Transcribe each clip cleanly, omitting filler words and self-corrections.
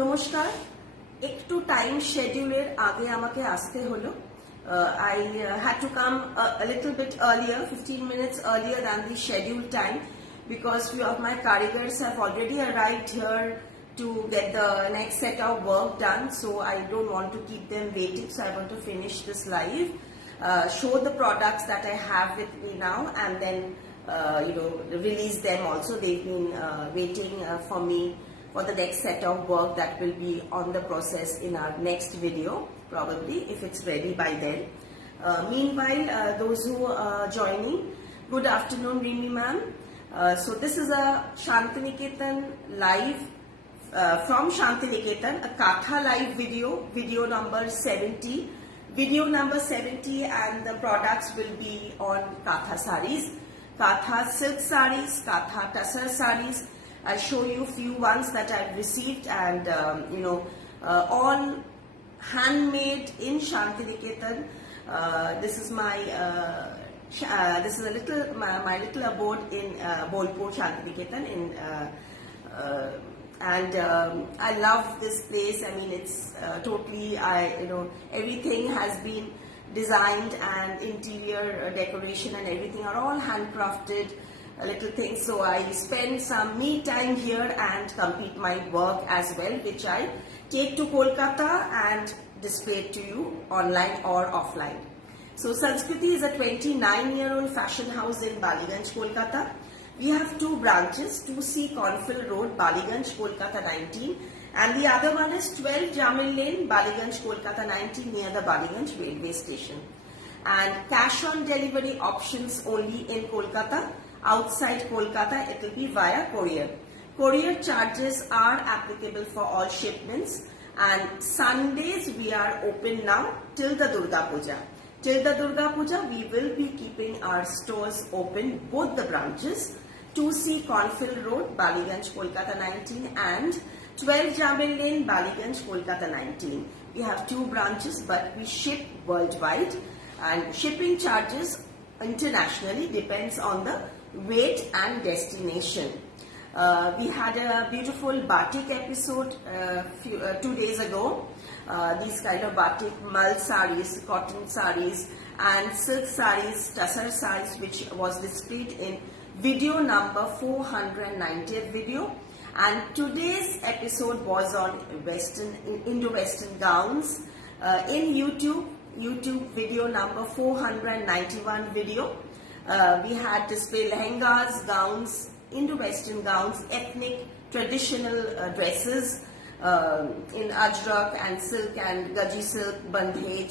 নমস্কার, একটু টাইম শিডিউলের আগে আমাকে আসতে হলো। I had to come a little bit earlier, 15 minutes earlier than the scheduled time, because few of my karigars have already arrived here to get the next set of work done, so I don't want to keep them waiting, so I want to finish this live, show the products that I have with me now, and then release them also. They've been waiting for me for the next set of work that will be on the process in our next video, probably, if it's ready by then. Meanwhile, those who are joining, good afternoon, Rimi ma'am. So this is a Shantiniketan live from Shantiniketan, a Katha live video number 70. Video number 70, and the products will be on Katha sarees, Katha silk sarees, Katha tussar sarees. I'll show you a few ones that I've received, and all handmade in Shantiniketan. This is my this is a little my little abode in Bolpur, Shantiniketan. I love this place. I mean, it's totally everything has been designed, and interior decoration and everything are all handcrafted little things. So I spend some me time here and complete my work as well, which I take to Kolkata and display to you online or offline. So Sanskriti is a 29-year-old fashion house in Baliganj, Kolkata. We have two branches, 2C Cornfield Road, Baliganj, Kolkata 19, and the other one is 12 Jamil Lane, Baliganj, Kolkata 19, near the Baliganj railway station. And cash on delivery options only in Kolkata. Outside Kolkata, it will be via courier. Courier charges are applicable for all shipments, and Sundays we are open now till the Durga Puja. Till the Durga Puja, we will be keeping our stores open, both the branches, 2C Cornfield Road, Baliganj, Kolkata 19, and 12 Jamil Lane, Baliganj, Kolkata 19. We have two branches, but we ship worldwide, and shipping charges internationally depends on the weight and destination. We had a beautiful batik episode 2 days ago. These kind of batik mal sarees, cotton sarees, and silk sarees, tussar sarees, which was displayed in video number 490th video. And today's episode was on Indo-Western gowns in YouTube video number 491 video. We had display lehengas, gowns, Indo-Western gowns, ethnic traditional dresses in ajrak and silk and gaji silk, bandhej,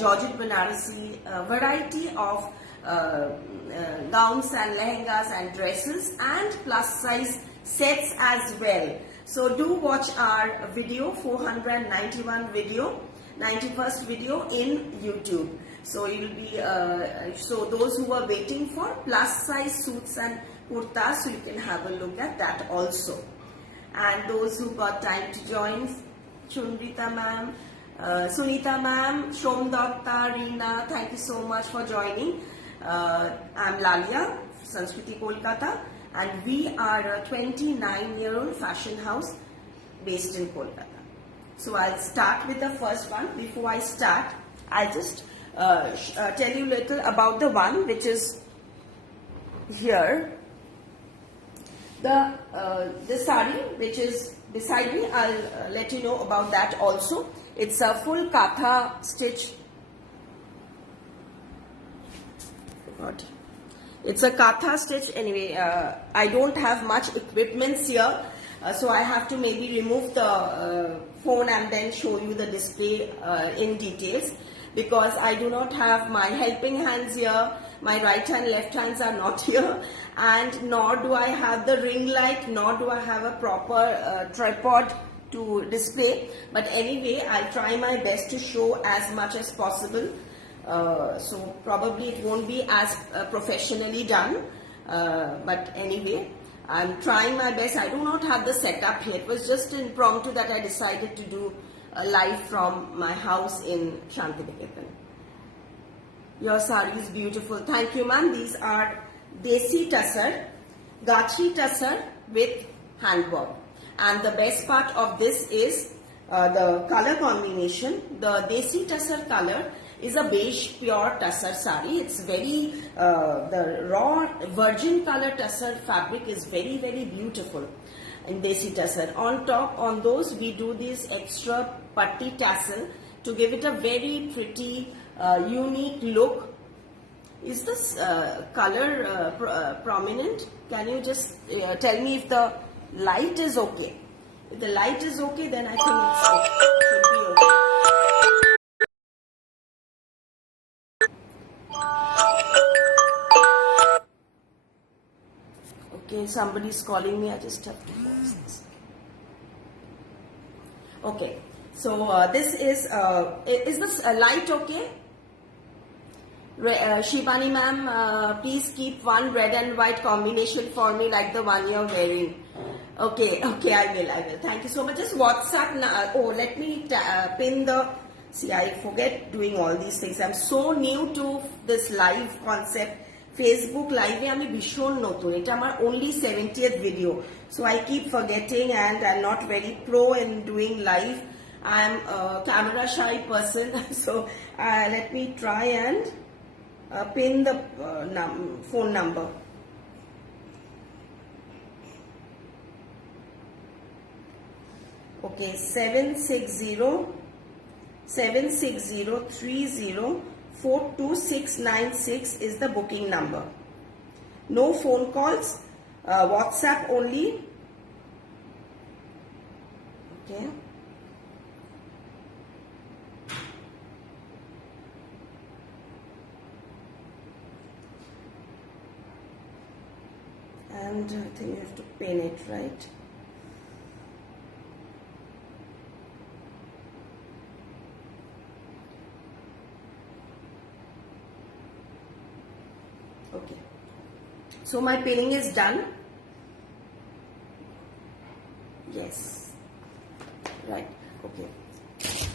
Georgette Banarasi, variety of gowns and lehengas and dresses, and plus size sets as well. So do watch our video, 491 video, 91st video in YouTube. So it will be so those who are waiting for plus size suits and kurtas, so you can have a look at that also. And those who got time to join, Chundrita ma'am, Sunita ma'am, Shom Datta, Reena, thank you so much for joining. I'm Lalia, Sanskriti Kolkata, and we are a 29-year-old fashion house based in Kolkata. So I'll start with the first one. Before I start, I'll just tell you a little about the one which is here. The sari which is beside me, I'll let you know about that also. It's a full Katha stitch. It's a Katha stitch. Anyway, I don't have much equipments here, so I have to maybe remove the phone and then show you the display in details, because I do not have my helping hands here. My right and left hands are not here, and nor do I have the ring light, nor do I have a proper tripod to display. But anyway, I'll try my best to show as much as possible. So probably it won't be as professionally done, but anyway, I'm trying my best. I do not have the setup here. It was just impromptu that I decided to do a live from my house in Shantiniketan. Your sari is beautiful. Thank you, ma'am. These are Desi tussar, Gachi tussar with handwork. And the best part of this is the color combination. The Desi Tussar color is a beige pure tussar sari. It's very, the raw virgin color tussar fabric is very, very beautiful in Desi Tussar. On top, on those, we do this extra patti tassel to give it a very pretty, unique look. Is this color prominent? Can you just tell me if the light is okay? If the light is okay, then I think it should be okay. Okay, somebody's calling me. I just have to pause this. Okay, so this is this light okay? Shibani ma'am, please keep one red and white combination for me like the one you're wearing. Okay, okay, I will. Thank you so much. Just WhatsApp now. Oh, let me pin the... See, I forget doing all these things. I'm so new to this live concept. Facebook live আমি ভীষণ নতুন, এটা আমার only 70th video, so I keep forgetting and I'm not very pro in doing live. I'm a camera shy person, so let me try and pin the phone number. Okay, 76030426696 is the booking number. No phone calls, WhatsApp only. Okay. And I think you have to pin it, right? Okay, so my pinning is done. Yes, right. Okay,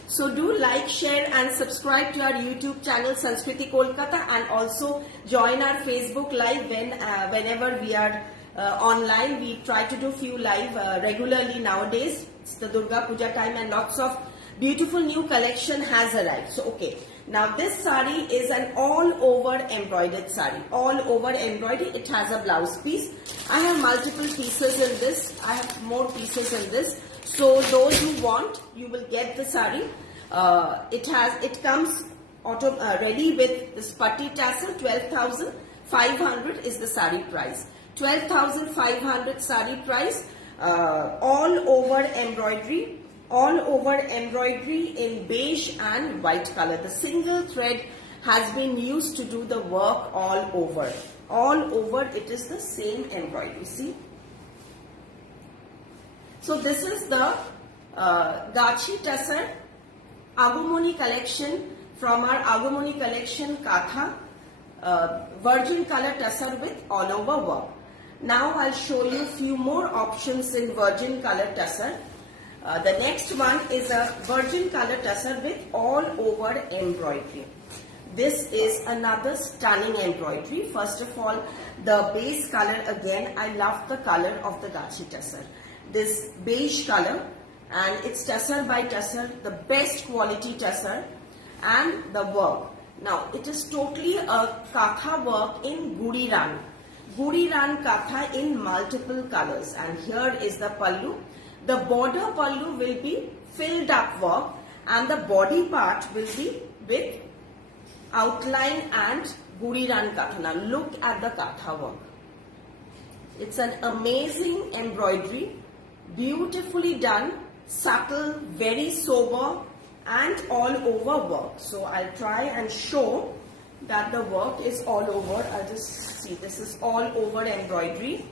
so do like, share and subscribe to our YouTube channel Sanskriti Kolkata, and also join our Facebook live whenever we are online. We try to do few live regularly nowadays. It's the Durga Puja time and lots of beautiful new collection has arrived. So okay, now this sari is an all over embroidered sari, all over embroidery. It has a blouse piece. I have multiple pieces in this. I have more pieces in this, so those who want, you will get the sari. It comes ready with this patti tassel. 12,500 is the sari price. 12,500 sari price, all over embroidery. All over embroidery in beige and white color. The single thread has been used to do the work all over. All over it is the same embroidery. See? So this is the Gachi Tussar Agumoni collection from our Agumoni collection Katha. Virgin color tussar with all over work. Now I'll show you few more options in virgin color tussar. The next one is a virgin color tussar with all over embroidery. This is another stunning embroidery. First of all, the base color, again, I love the color of the Gachi tussar. This beige color, and it's tussar by tussar, the best quality tussar, and the work. Now, it is totally a katha work in Guri Ran. Guri Ran katha in multiple colors, and here is the pallu. The border pallu will be filled up work, and the body part will be with outline and Guri Ran katha. Now look at the katha work. It's an amazing embroidery, beautifully done, subtle, very sober, and all over work. So I'll try and show that the work is all over. I'll just see, this is all over embroidery.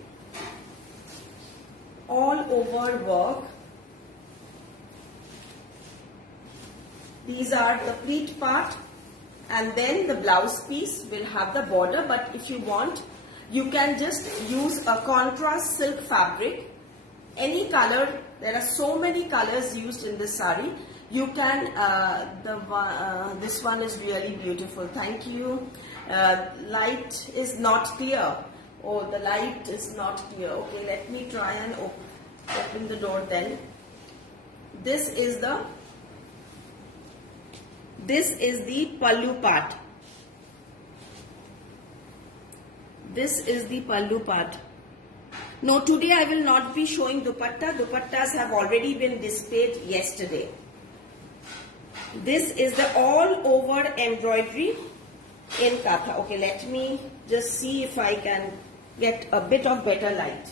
All over work. These are the pleat part, and then the blouse piece will have the border, but if you want, you can just use a contrast silk fabric, any color. There are so many colors used in this sari. You can, this one is really beautiful. Thank you. Light is not clear. Oh, the light is not clear. Okay, let me try and open the door then. This is the pallu part. This is the pallu part. No, today I will not be showing dupatta. Dupattas have already been displayed yesterday. This is the all over embroidery in Katha. Okay, let me just see if I can get a bit of better light.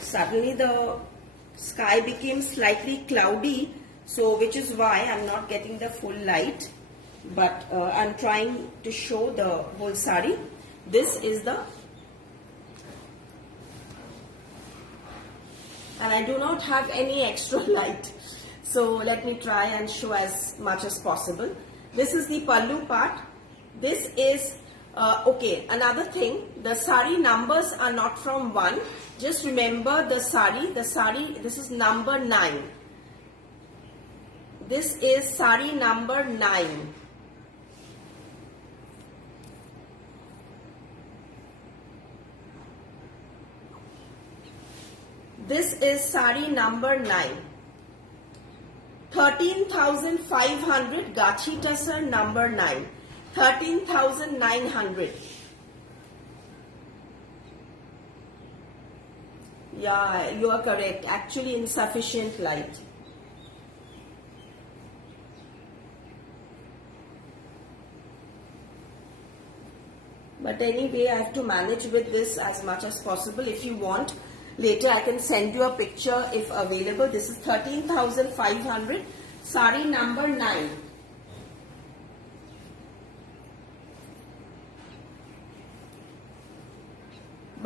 Suddenly the sky became slightly cloudy, so which is why I'm not getting the full light, but I'm trying to show the whole sari. This is the, and I do not have any extra light, so let me try and show as much as possible. This is the pallu part. This is okay, another thing, the sari numbers are not from 1. Just remember the sari, this is number 9. This is sari number 9. This is sari number 9. 13,500 Gachi Tasar number 9. 13,900. Yeah, you are correct. Actually, insufficient light. But anyway, I have to manage with this as much as possible. If you want, later I can send you a picture if available. This is 13,500. Sari number 9.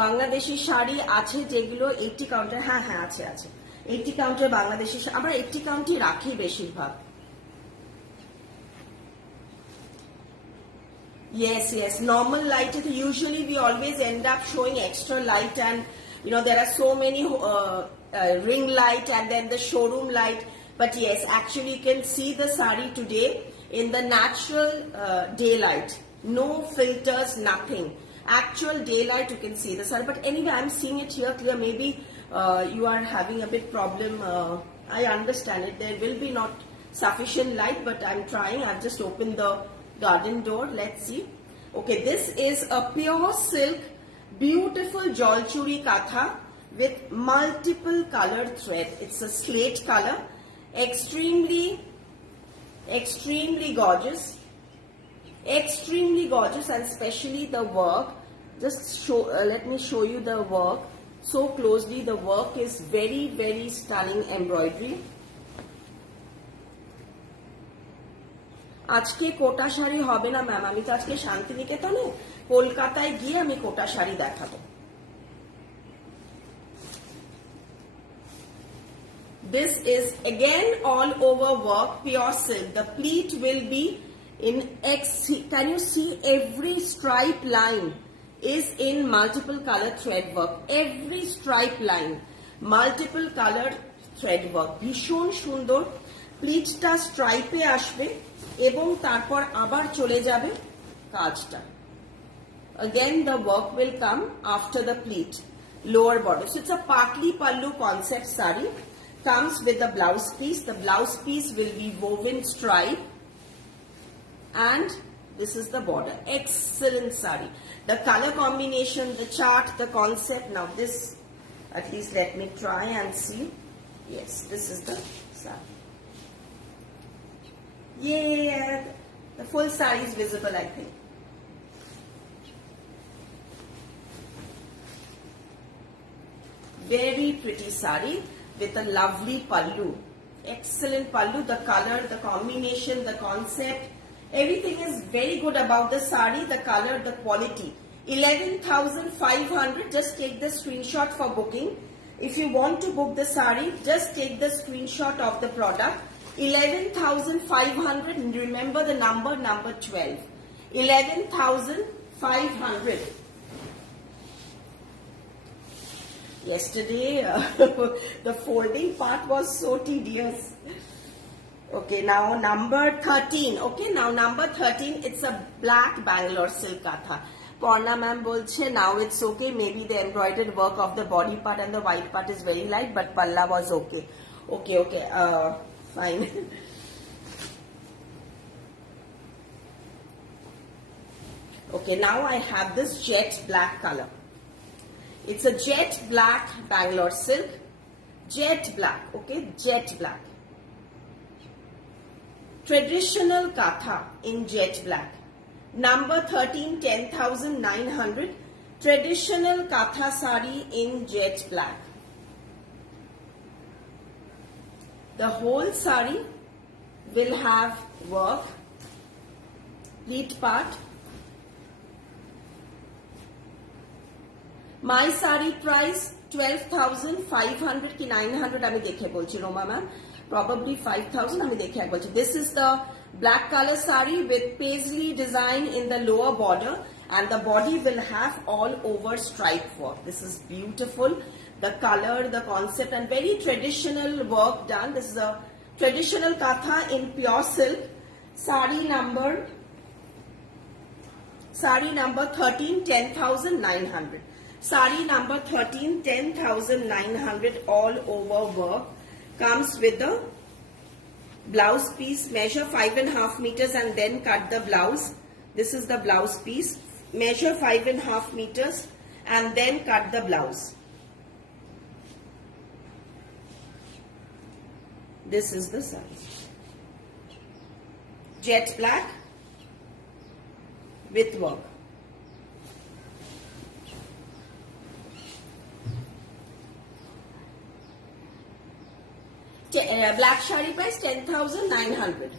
Bangladeshi sari আছে যেগুলো 80 counter, হ্যাঁ হ্যাঁ আছে আছে 80 counter Bangladeshi, আমরা 80 কাউন্টই রাখি বেশিরভাগ। Yes, normal light. Usually we always end up showing extra light, and there are so many ring light and then the showroom light. But yes, actually you can see the sari today in the natural daylight. No filters, nothing. Actual daylight you can see the sari. But anyway, I'm seeing it here clear. Maybe you are having a bit problem. I understand it. There will be not sufficient light, but I'm trying. I've just opened the garden door. Let's see. Okay, this is a pure silk, beautiful Jolchuri Katha with multiple colored thread. It's a slate color. Extremely gorgeous. Extremely gorgeous, and especially the work. Just show, let me show you the work so closely. The work is very stunning embroidery. আজকে কোটা শাড়ি হবে না ma'am, আমি তো আজকে শান্তিনিকেতনে, কলকাতায় গিয়ে আমি কোটা শাড়ি দেখাবো। This is again all over work, pure silk. The pleat will be in X. Can you see every stripe line is in multiple color thread work. Every stripe line, multiple color thread work. ভীষণ সুন্দর। প্লিটটা স্ট্রাইপে আসবে এবং তারপর আবার চলে যাবে কাজটা। Again the work will come after the pleat, lower border. So it's a partly pallu concept sari. Comes with the blouse piece. The blouse piece will be woven stripe, and this is the border. Excellent sari. The color combination, the chart, the concept. Now this, at least let me try and see. Yes, this is the sari. Yeah, the full sari is visible, I think. Very pretty sari with a lovely pallu. Excellent pallu. The color, the combination, the concept, everything is very good about the sari. The color, the quality. 11,500. Just take the screenshot for booking. If you want to book the sari, just take the screenshot of the product. 11,500. Remember the number 12. 11,500. Yesterday, the folding part was so tedious. Okay, now number 13. Okay, now number 13, it's a black Bangalore silk katha. Porna ma'am bolche, now it's okay. Maybe the embroidered work of the body part and the white part is very light, but palla was okay. Okay, fine. Okay, now I have this jet black color. It's a jet black Bangalore silk. Jet black, okay, jet black. Traditional katha in jet black. Number 13, 10,900. Traditional katha sari in jet black. The whole sari will have work, pleat part. My sari price 12,500 ki 900 আমি দেখে বলছি Ruma ma'am, probably 5,000 আমি দেখে বলছি. This is the black color sari with paisley design in the lower border and the body will have all over stripe work. This is beautiful. The color, the concept and very traditional work done. This is a traditional katha in pure silk. Sari number 13, 10,900. Sari number 13, 10,900 all over work. Comes with the blouse piece. Measure 5.5 meters and then cut the blouse. This is the blouse piece. Measure 5.5 meters and then cut the blouse. This is the size. Jet black with work. Black shari price 10,900.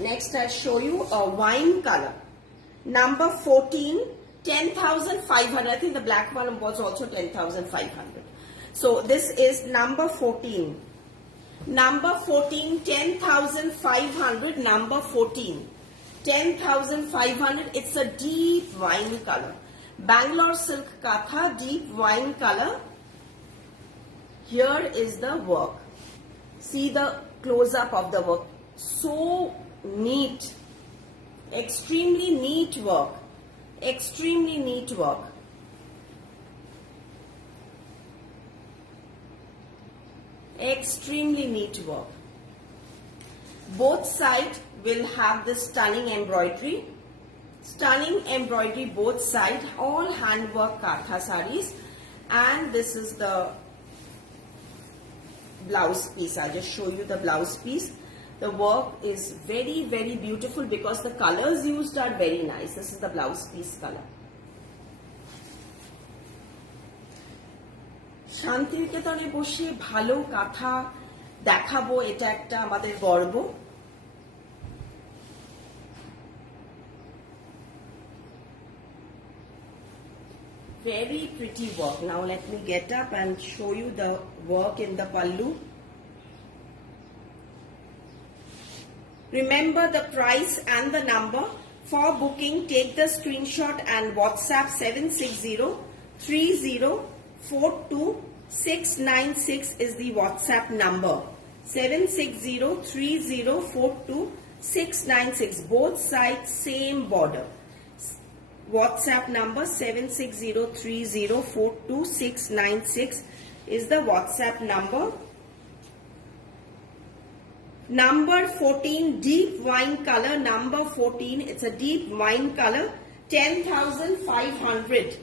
Next I'll show you a wine color. Number 14, 10,500. I think the black one was also 10,500. So this is number 14. Number 14, 10,500. Number 14, 10,500. It's a deep wine color. Bangalore silk katha, deep wine color. Here is the work. See the close-up of the work. So neat. Extremely neat work. Extremely neat work. Extremely neat work. Both sides will have this stunning embroidery. Stunning embroidery both sides. All handwork katha saris. And this is the blouse piece. I'll just show you the blouse piece. The work is very, very beautiful because the colors used are very nice. This is the blouse piece color. শান্তিনিকেতনে বসে ভালো কাঁথা দেখাবো, এটা একটা আমাদের গর্ব. Very pretty work. Now let me get up and show you the work in the pallu. Remember the price and the number. For booking, take the screenshot and WhatsApp 760-3042-696 is the WhatsApp number. 760-3042-696. Both sides same border. WhatsApp number 760-3042-696 is the WhatsApp number. Number 14, deep wine color. Number 14, it's a deep wine color. 10,500.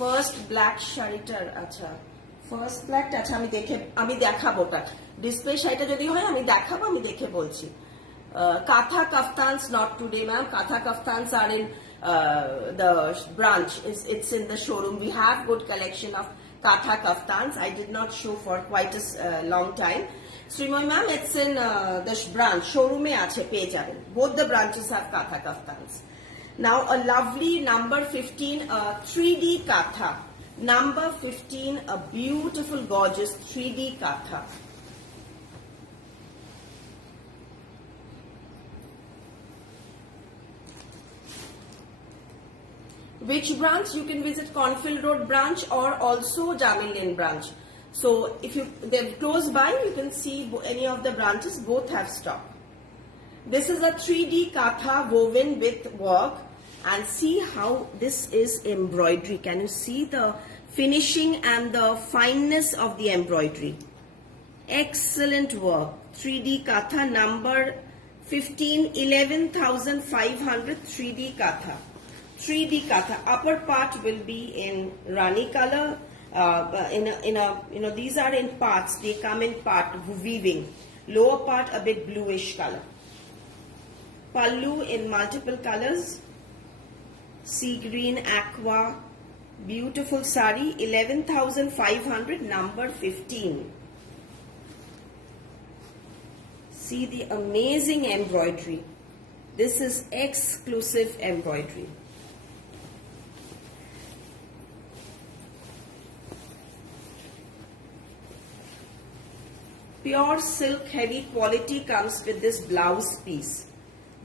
First black sharitar. আচ্ছা, first ব্ল্যাকটা আচ্ছা আমি দেখাবো. ওটা display শাড়িটা যদি হয় আমি দেখাবো, আমি দেখে বলছি. Katha kaftans not today, ma'am. Katha kaftans are in the branch. It's in the showroom. We have good collection of Katha kaftans. I did not show for quite a long time. Srimoy ma'am, it's in the branch. Showroom e ache peye jaben. Both the branches have Katha kaftans. Now a lovely number 15, 3D Katha. Number 15, a beautiful, gorgeous 3D Katha. Which branch? You can visit Cornfield Road branch or also Jamil Lane branch. So if they're close by, you can see any of the branches, both have stock. This is a 3D katha woven with work, and see how this is embroidery. Can you see the finishing and the fineness of the embroidery? Excellent work. 3D katha number 15, 11,500 3D katha. 3D katha. Upper part will be in Rani color. These are in parts. They come in part weaving. Lower part a bit bluish color. Pallu in multiple colors. Sea green, aqua. Beautiful sari. 11,500 number 15. See the amazing embroidery. This is exclusive embroidery. Pure silk heavy quality comes with this blouse piece.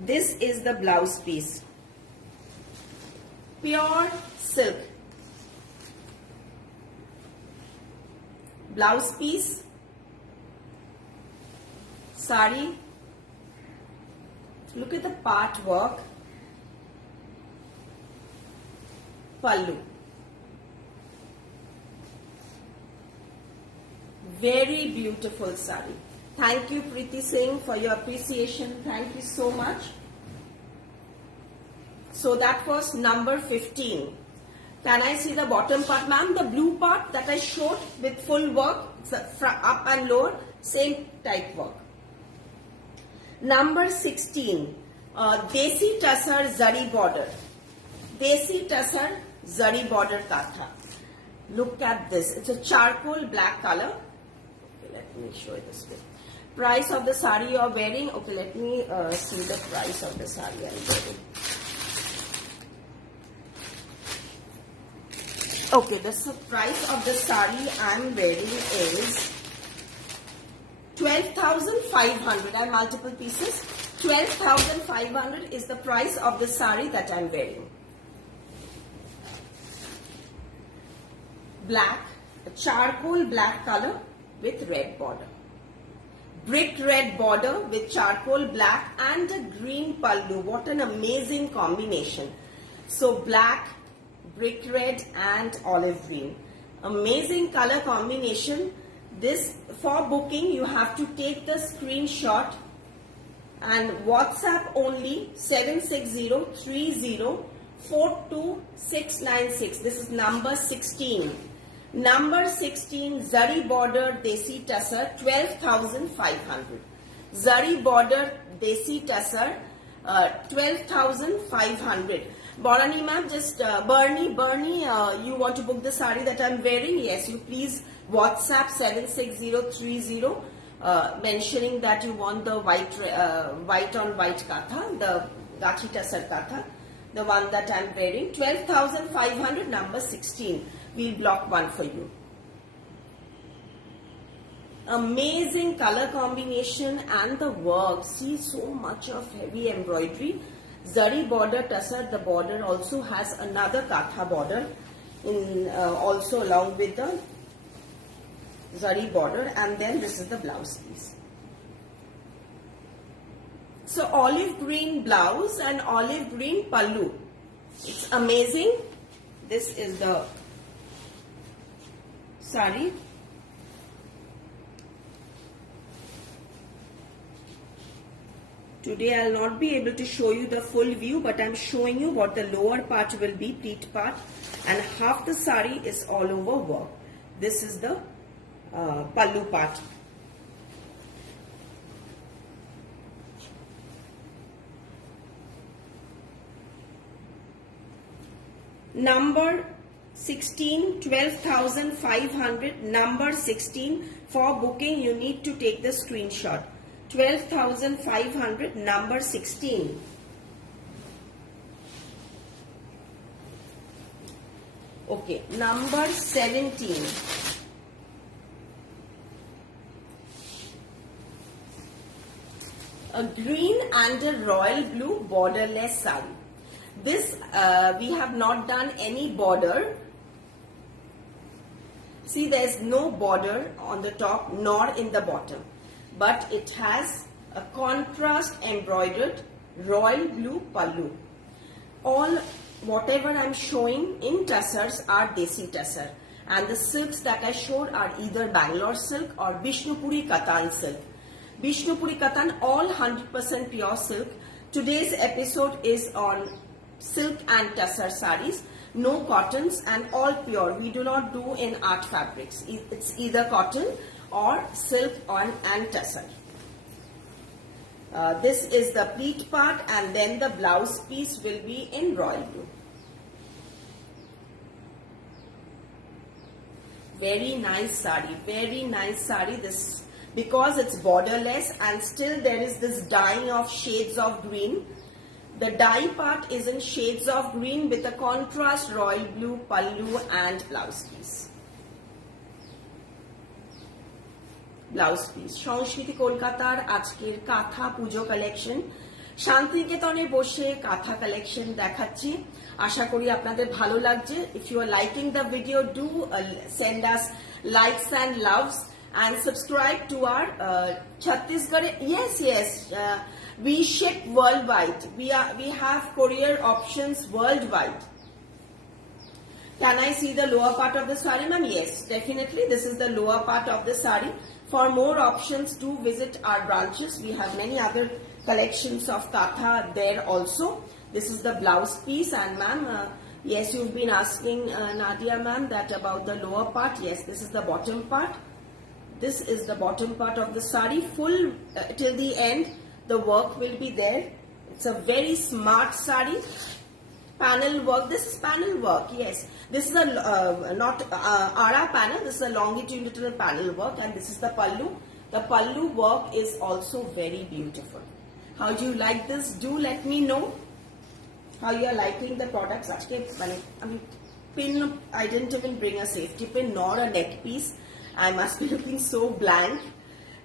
This is the blouse piece. Pure silk. Blouse piece. Sari. Look at the part work. Pallu. Very beautiful sari. Thank you, Preeti Singh, for your appreciation. Thank you so much. So that was number 15. Can I see the bottom part, ma'am? The blue part that I showed with full work, up and lower, same type work. Number 16, Desi Tussar Zari border. Desi Tussar Zari border katha. Look at this. It's a charcoal black color. Okay, let me show it this way. Price of the sari you are wearing. Okay, let me see the price of the sari I am wearing. Okay, the price of the sari I am wearing is 12,500 and multiple pieces. 12,500 is the price of the sari that I am wearing. Black, a charcoal black color with red border. Brick red border with charcoal black and a green pallu. What an amazing combination. So black, brick red and olive green. Amazing color combination. This, for booking, you have to take the screenshot and WhatsApp only 76030426696. This is number 16. Number 16, Zari border Desi Tussar, 12,500. Zari border Desi Tussar, 12,500. Borani ma'am, just Bernie, you want to book the sari that I'm wearing? Yes, you please WhatsApp 76030 mentioning that you want the white on white katha, the Gachi Tussar katha, the one that I'm wearing. 12,500, number 16. We'll block one for you. Amazing color combination and the work. See, so much of heavy embroidery. Zari border Tussar, the border also has another katha border in also along with the Zari border, and then this is the blouse piece. So olive green blouse and olive green pallu. It's amazing. This is the sari. Today I will not be able to show you the full view, but I am showing you what the lower part will be, pleat part, and half the sari is all over work. This is the pallu part. Number 16, 12,500. Number 16. For booking, you need to take the screenshot. 12,500, number 16. Okay, number 17. A green and a royal blue borderless sari. This we have not done any border. See, there is no border on the top nor in the bottom, but it has a contrast embroidered royal blue pallu. All whatever I'm showing in tussars are desi tussar, and the silks that I showed are either Bangalore silk or Bishnupuri Katan silk. Bishnupuri Katan, all 100% pure silk. Today's episode is on silk and tussar sarees, no cottons, and all pure. We do not do in art fabrics. It's either cotton or silk and tussar. This is the pleat part, and then the blouse piece will be in royal blue. Very nice sari, very nice sari. This, because it's borderless and still there is this dyeing of shades of green. The dye part is in shades of green with a contrast royal blue pallu and blouse piece. Blouse piece সংস্কৃতি কলকাতার আজকের কাঁথা পুজো collection, শান্তিনিকেতনে বসে কাঁথা collection দেখাচ্ছি। আশা করি আপনাদের ভালো লাগছে। If you are liking the video, do send us likes and loves and subscribe to our Chhattisgarh. Yes, we ship worldwide. We have courier options worldwide. Can I see the lower part of the sari, ma'am? Yes, definitely. This is the lower part of the sari. For more options, do visit our branches. We have many other collections of katha there also. This is the blouse piece, and ma'am, yes, you've been asking Nadia ma'am that about the lower part. Yes, this is the bottom part. This is the bottom part of the sari. Full till the end, the work will be there. It's a very smart sari. Panel work. This is panel work. Yes, this is a not ara panel. This is a longitudinal panel work, and this is the pallu. The pallu work is also very beautiful. How do you like this? Do let me know how you are liking the products. I mean, pin. I didn't even bring a safety pin nor a neck piece. I must be looking so blank,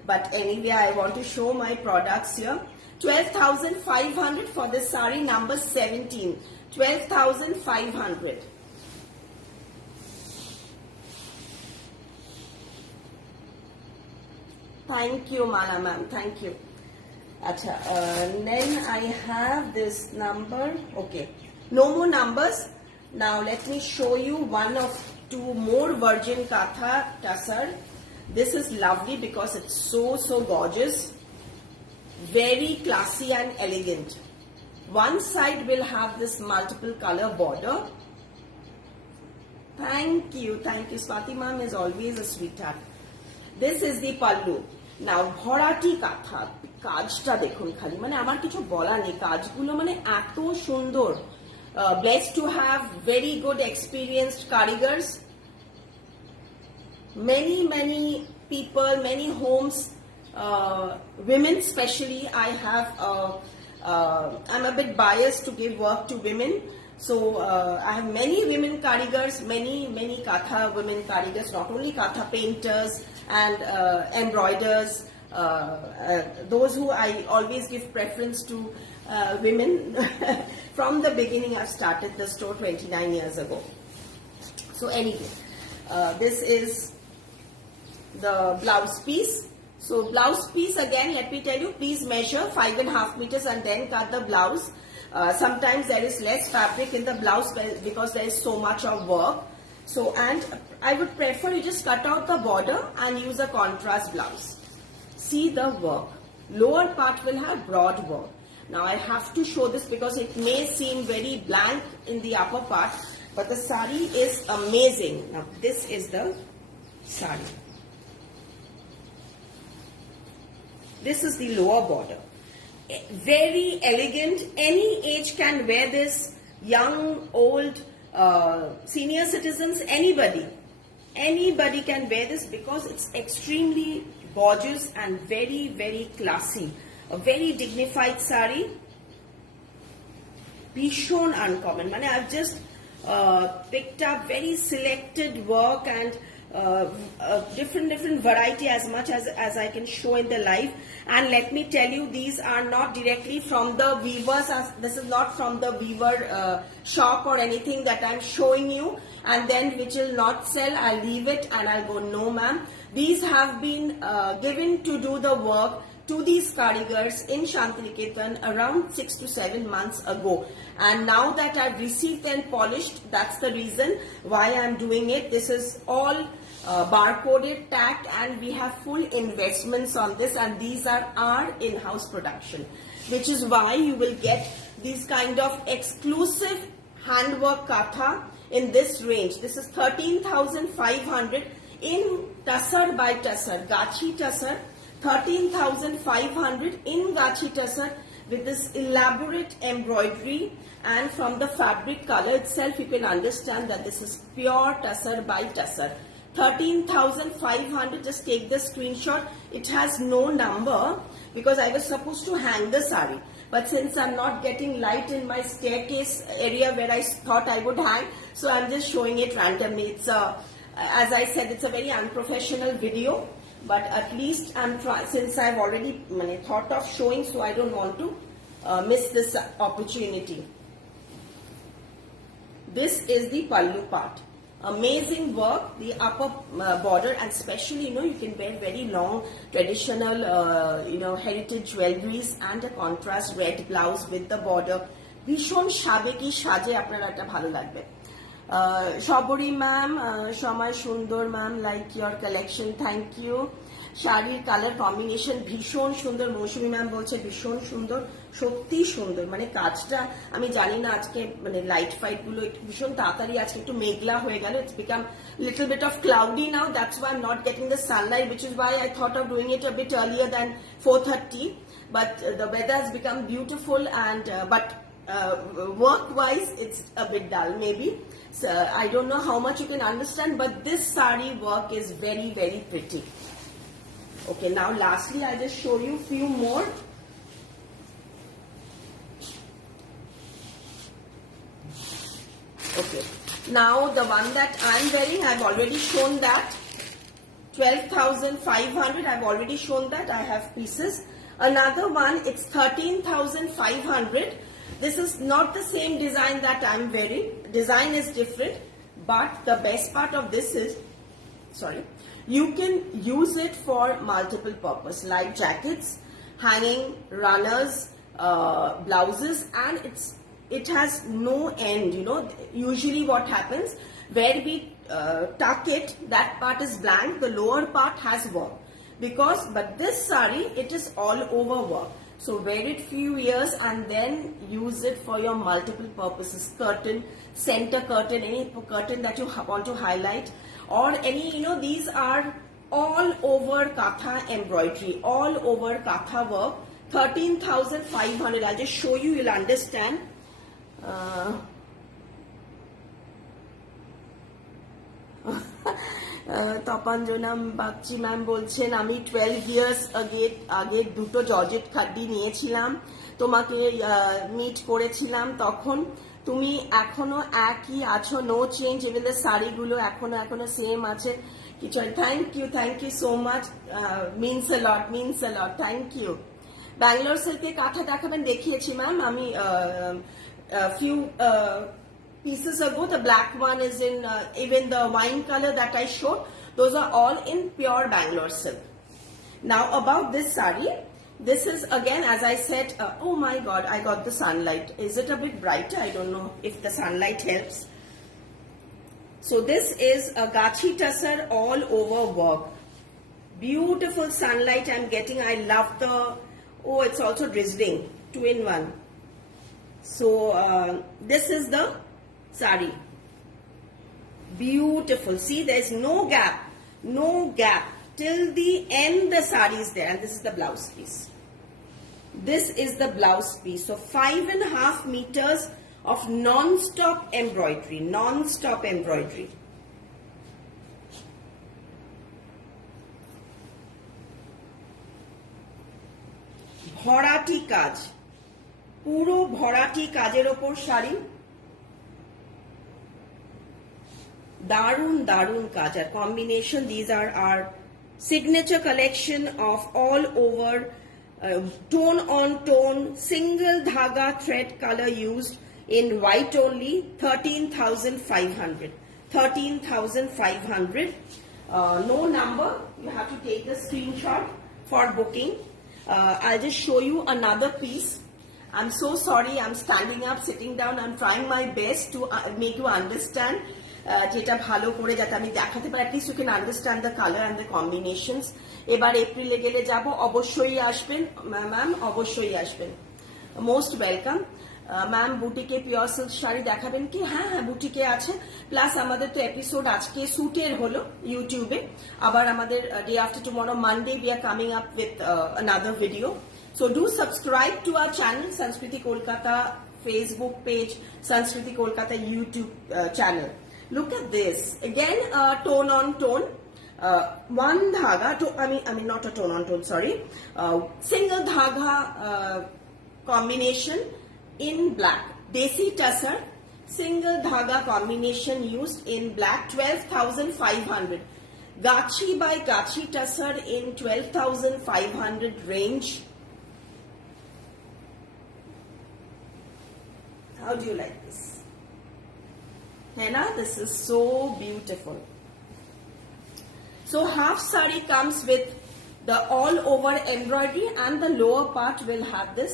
but anyway, I want to show my products here. 12,500 for this sari number 17. 12,500. Thank you, Mana ma'am. Thank you. Acha, then I have this number. Okay, no more numbers. Now let me show you one of two more virgin katha tussar. This is lovely because it's so gorgeous, very classy and elegant. One side will have this multiple color border. Thank you, Swati ma'am is always a sweetheart. This is the pallu. Now bharati katha, কাজটা দেখুন খালি, মানে আমার কিছু বলা নেই, কাজগুলো মানে এত সুন্দর। Blessed to have very good experienced karigars. Many people, many homes, women especially. I'm a bit biased to give work to women, so I have many women karigars, many katha women karigars, not only katha painters and embroiders. Those who I always give preference to women. From the beginning, I've started the store 29 years ago. So anyway, this is the blouse piece. So blouse piece, again, let me tell you, please measure 5.5 meters and then cut the blouse. Sometimes there is less fabric in the blouse because there is so much of work. So, and I would prefer you just cut out the border and use a contrast blouse. See the work. Lower part will have broad work. Now I have to show this because it may seem very blank in the upper part, but the sari is amazing. Now this is the sari. This is the lower border. Very elegant. Any age can wear this. Young, old, senior citizens, anybody can wear this because it's extremely gorgeous and very classy. A very dignified sari. Bishon uncommon. I've just picked up very selected work and different variety as much as I can show in the live. And let me tell you, these are not directly from the weavers. This is not from the weaver shop or anything that I'm showing you and then which will not sell. I'll leave it and I'll go, no ma'am. These have been given to do the work to these karigars in Shantiniketan around 6 to 7 months ago. And now that I've received and polished, that's the reason why I'm doing it. This is all barcoded, tagged, and we have full investments on this, and these are our in-house production, which is why you will get these kind of exclusive handwork katha in this range. This is 13,500 in tussar by tussar, gachi tussar, 13,500 in gachi tussar with this elaborate embroidery, and from the fabric color itself you can understand that this is pure tussar by tussar. 13,500, just take the screenshot. It has no number because I was supposed to hang the sari, but since I'm not getting light in my staircase area where I thought I would hang, so I'm just showing it randomly. It's as I said, it's a very unprofessional video, but at least I'm trying, since I've already thought of showing, so I don't want to miss this opportunity. This is the pallu part. Amazing work, the upper border, and especially, you can wear very long traditional, heritage jewelries and a contrast red blouse with the border. Bishon shabe ki saje apnara eta bhalo lagbe. Shabori ma'am, Shamay Shundor ma'am, like your collection, thank you. শাড়ির colour combination ভীষণ সুন্দর, মৌসুমী ma'am বলছে ভীষণ সুন্দর, সত্যি সুন্দর, মানে কাজটা আমি জানি না আজকে লাইট ফাইট গুলো ভীষণ তাড়াতাড়ি আজকে একটু মেঘলা হয়ে গেল, it's become little bit of cloudy now, that's why I am not getting the sunlight, which is why I thought of doing it a bit earlier than 4:30, but the weather has become beautiful and but work wise it's a bit dull maybe, so I don't know how much you can understand, but this sari work is very pretty. Okay, now lastly I'll just show you few more. Okay, now the one that I'm wearing, I've already shown that. 12,500, I've already shown that. I have pieces. Another one, it's 13,500. This is not the same design that I'm wearing. Design is different, but the best part of this is, you can use it for multiple purpose, like jackets, hanging, runners, blouses, and it has no end. Usually what happens, where we tuck it, that part is blank, the lower part has work. But this sari, it is all over work. So wear it few years and then use it for your multiple purposes. Curtain, center curtain, any curtain that you want to highlight, or any, these are all over katha embroidery, all over katha work. 13,500. I'll just show you, you'll understand. Tapanjana Bagchi ma'am বলছেন আমি 12 years আগে দুটো georgette খাড্ডি নিয়েছিলাম, তোমাকে meet করেছিলাম তখন, তুমি এখনো একই আছো, নো চেঞ্জ, ইভেন দ্য শাড়িগুলো এখনো সেম আছে কিছু। Thank you so much, means a lot, thank you. Bangalore সিল্কের কাঁথা দেখাবেন, দেখিয়েছি ম্যাম আমি few pieces ago. The black one is in even the wine color that I showed, those are all in pure Bangalore silk. Now about this sari, this is again, as I said, oh my god, I got the sunlight. Is it a bit brighter? I don't know if the sunlight helps. So this is a gachi tussar all over work. Beautiful sunlight I'm getting. I love the, it's also drizzling, 2-in-1. So this is the sari. Beautiful. See, there's no gap. Till the end the sari is there, and this is the blouse piece. This is the blouse piece. So 5.5 meters of non-stop embroidery. ভরাটি কাজ, পুরো ভরাটি কাজের ওপর sari. Darun kajar combination. These are our signature collection of all over tone on tone single dhaga thread color used in white only. 13,500. 13,500. No number. You have to take the screenshot for booking. I'll just show you another piece. I'm so sorry. I'm standing up, sitting down. I'm trying my best to make you understand. যেটা ভালো করে যাতে আমি দেখাতে পারি, at least you can understand the color and the combinations. এবার এপ্রিলে গেলে যাব, অবশ্যই আসবেন ম্যাম, অবশ্যই আসবেন, মোস্ট ওয়েলকাম ম্যাম। বুটিকে পিওর সিল্ক শাড়ি দেখাবেন কি? হ্যাঁ হ্যাঁ, বুটিকে আছে। প্লাস আমাদের তো এপিসোড আজকে শুটের হলো ইউটিউবে, আবার আমাদের day after tomorrow Monday we are coming up with another video. So do subscribe to our channel, Sanskriti Kolkata Facebook page, Sanskriti Kolkata YouTube channel. Look at this again, tone on tone, one dhaga to I mean not a tone on tone, sorry, single dhaga combination in black, desi tussar single dhaga combination used in black. 12,500. Gachi by Gachi tussar in 12,500 range. How do you like this? Henna, this is so beautiful. So half sari comes with the all over embroidery and the lower part will have this.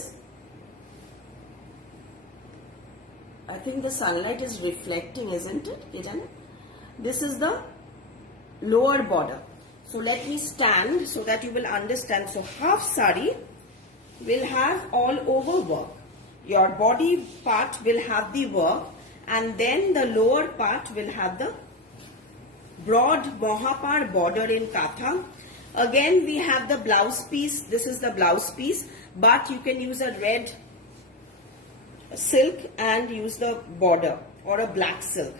I think the sunlight is reflecting, isn't it? This is the lower border. So let me stand so that you will understand. So half sari will have all over work. Your body part will have the work, and then the lower part will have the broad mohapar border in katha. Again we have the blouse piece. This is the blouse piece, but you can use a red silk and use the border, or a black silk.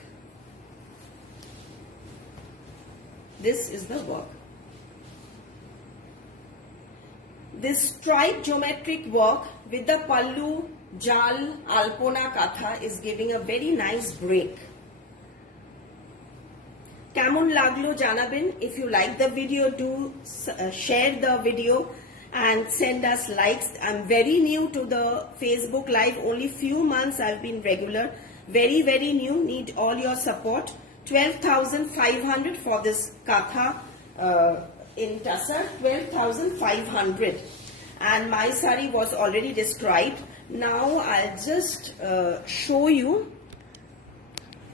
This is the work. This striped geometric work with the pallu jal alpona katha is giving a very nice break. কেমন লাগলো জানাবেন। If you like the video, do share the video and send us likes. I'm very new to the Facebook live, only few months I've been regular, very new, need all your support. 12,500 for this katha in tussar, 12,500, and my sari was already described. Now I'll just show you.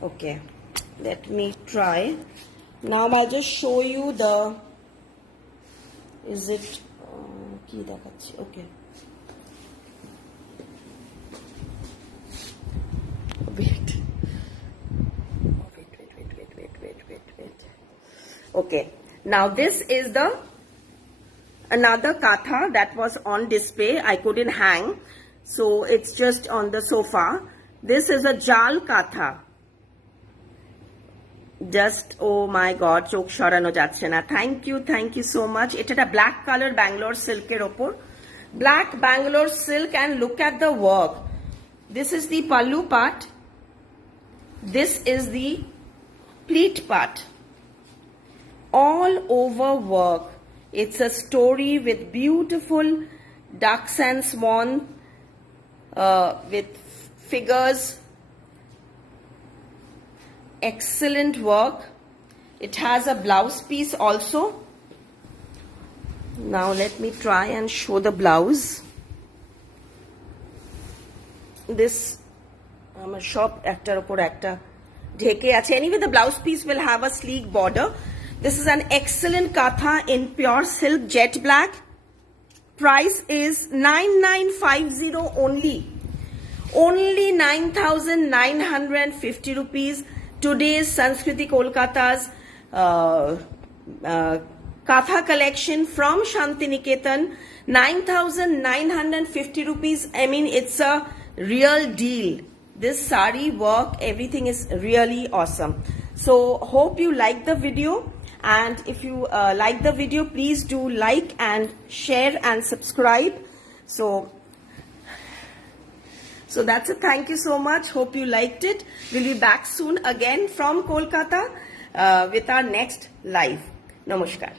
Okay, let me try. Now I'll just show you the, is it ki dekhachhi? Okay, wait. Okay, now this is the another katha that was on display. I couldn't hang, so it's just on the sofa. This is a jal katha. Just, oh my god, chok shorano jacche na. Thank you so much. It's a black color Bangalore silk er opor, black Bangalore silk, and look at the work. This is the pallu part, this is the pleat part, all over work. It's a story with beautiful ducks and swan with figures. Excellent work. It has a blouse piece also. Now let me try and show the blouse. This আমার সব একটার উপর একটা ঢেকে আছে. Anyway, the blouse piece will have a sleek border. This is an excellent katha in pure silk jet black. Price is 9950 only. Only 9,950 rupees. Today's Sanskriti Kolkata's Katha collection from Shantiniketan, 9,950 rupees. I mean, it's a real deal. This sari work, everything is really awesome. So hope you like the video, and if you like the video, please do like and share and subscribe. So So that's it. Thank you so much. Hope you liked it. We'll be back soon again from Kolkata with our next live. Namaskar.